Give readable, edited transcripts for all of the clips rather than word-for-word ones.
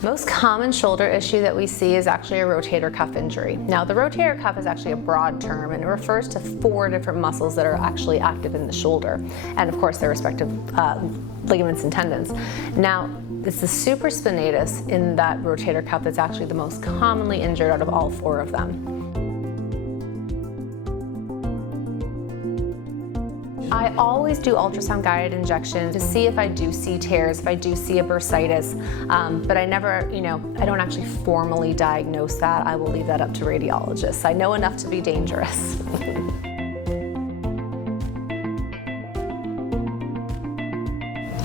Most common shoulder issue that we see is actually a rotator cuff injury. Now, the rotator cuff is actually a broad term, and it refers to 4 different muscles that are actually active in the shoulder, and of course their respective ligaments and tendons. Now, it's the supraspinatus in that rotator cuff that's actually the most commonly injured out of all 4 of them. I always do ultrasound guided injections to see if I do see tears, if I do see a bursitis, but I never, I don't actually formally diagnose that. I will leave that up to radiologists. I know enough to be dangerous.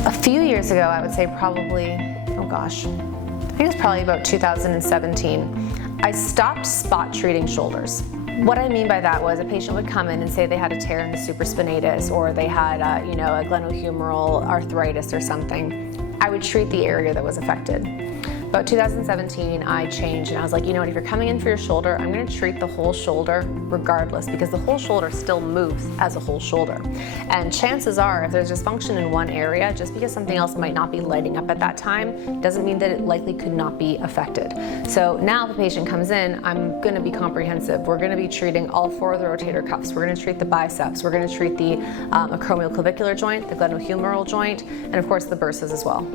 A few years ago, I would say probably, I think it was probably about 2017, I stopped spot treating shoulders. What I mean by that was a patient would come in and say they had a tear in the supraspinatus, or they had a glenohumeral arthritis or something. I would treat the area that was affected. About 2017, I changed and I was like, you know what, if you're coming in for your shoulder, I'm gonna treat the whole shoulder regardless, because the whole shoulder still moves as a whole shoulder. And chances are, if there's dysfunction in one area, just because something else might not be lighting up at that time, doesn't mean that it likely could not be affected. So now if the patient comes in, I'm gonna be comprehensive. We're gonna be treating all 4 of the rotator cuffs. We're gonna treat the biceps. We're gonna treat the acromioclavicular joint, the glenohumeral joint, and of course the burses as well.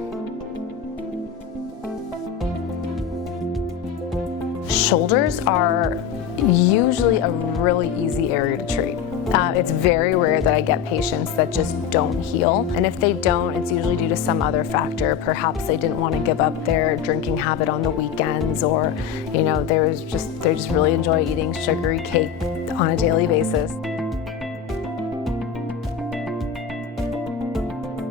Shoulders are usually a really easy area to treat. It's very rare that I get patients that just don't heal. And if they don't, it's usually due to some other factor. Perhaps they didn't want to give up their drinking habit on the weekends, or they just really enjoy eating sugary cake on a daily basis.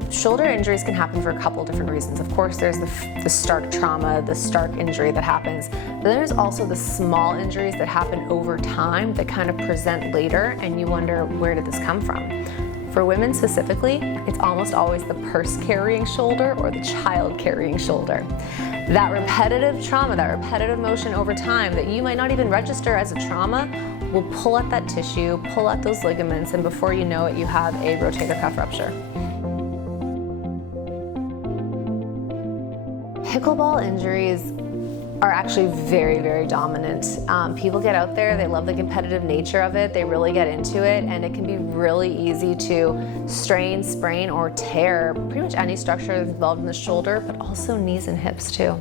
Shoulder injuries can happen for a couple different reasons. Of course, there's the stark trauma, the stark injury that happens. But then there's also the small injuries that happen over time that kind of present later, and you wonder, where did this come from? For women specifically, it's almost always the purse-carrying shoulder or the child-carrying shoulder. That repetitive trauma, that repetitive motion over time that you might not even register as a trauma will pull at that tissue, pull at those ligaments, and before you know it, you have a rotator cuff rupture. Pickleball injuries are actually very, very dominant. People get out there, they love the competitive nature of it, they really get into it, and it can be really easy to strain, sprain, or tear pretty much any structure that's involved in the shoulder, but also knees and hips too.